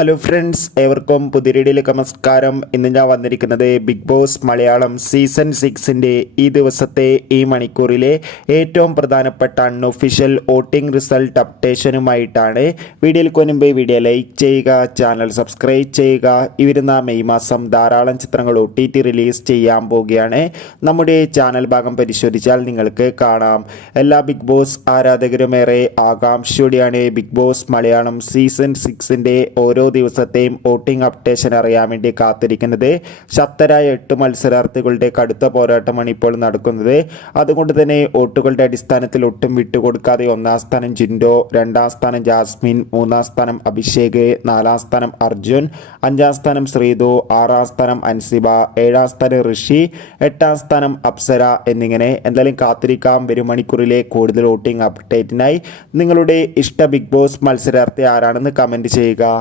Hello friends, ഏവർക്കും പുതിയ വീഡിയോയിലേക്ക് നമസ്കാരം. ഇന്ന് ഞാൻ വന്നിരിക്കുന്നത് ബിഗ് ബോസ് മലയാളം സീസൺ 6ൻ്റെ ഈ ദിവസത്തെ ഈ മണിക്കൂറിലെ ഏറ്റവും പ്രധാനപ്പെട്ട അൺഒഫീഷ്യൽ വോട്ടിംഗ് റിസൾട്ട് അപ്ഡേഷനുമായിട്ടാണ്. വീഡിയോയിലേക്ക് മുൻപ് വീഡിയോ ലൈക്ക് ചെയ്യുക, ചാനൽ സബ്സ്ക്രൈബ് ചെയ്യുക. ഈ വരുന്ന മെയ് മാസം ധാരാളം ചിത്രങ്ങൾ OTT റിലീസ് ചെയ്യാൻ പോവുകയാണ്. നമ്മുടെ ചാനൽ ഭാഗം പരിശോധിച്ചാൽ നിങ്ങൾക്ക് കാണാം. എല്ലാ ബിഗ് ബോസ് ആരാധകരുമേറെ ആകാംക്ഷയോടെയാണ് ബിഗ് ബോസ് മലയാളം സീസൺ 6ൻ്റെ ഓരോ ദിവസത്തെയും വോട്ടിംഗ് അപ്ഡേഷൻ അറിയാൻ വേണ്ടി കാത്തിരിക്കുന്നത്. ശക്തരായ 8 മത്സരാർത്ഥികളുടെ കടുത്ത പോരാട്ടമാണ് ഇപ്പോൾ നടക്കുന്നത്. അതുകൊണ്ട് തന്നെ വോട്ടുകളുടെ അടിസ്ഥാനത്തിൽ ഒട്ടും വിട്ടുകൊടുക്കാതെ 1ാം സ്ഥാനം ജിൻഡോ, 2ാം സ്ഥാനം ജാസ്മിൻ, 3ാം സ്ഥാനം അഭിഷേക്, 4ാം സ്ഥാനം അർജുൻ, 5ാം സ്ഥാനം ശ്രീതു, 6ാം സ്ഥാനം അൻസിബ, 7ാം സ്ഥാനം ഋഷി, 8ാം സ്ഥാനം അപ്സര എന്നിങ്ങനെ എന്തായാലും കാത്തിരിക്കാം. വരും മണിക്കൂറിലെ കൂടുതൽ വോട്ടിംഗ് അപ്ഡേറ്റിനായി നിങ്ങളുടെ ഇഷ്ട ബിഗ് ബോസ് മത്സരാർത്ഥി ആരാണെന്ന് കമൻറ്റ് ചെയ്യുക.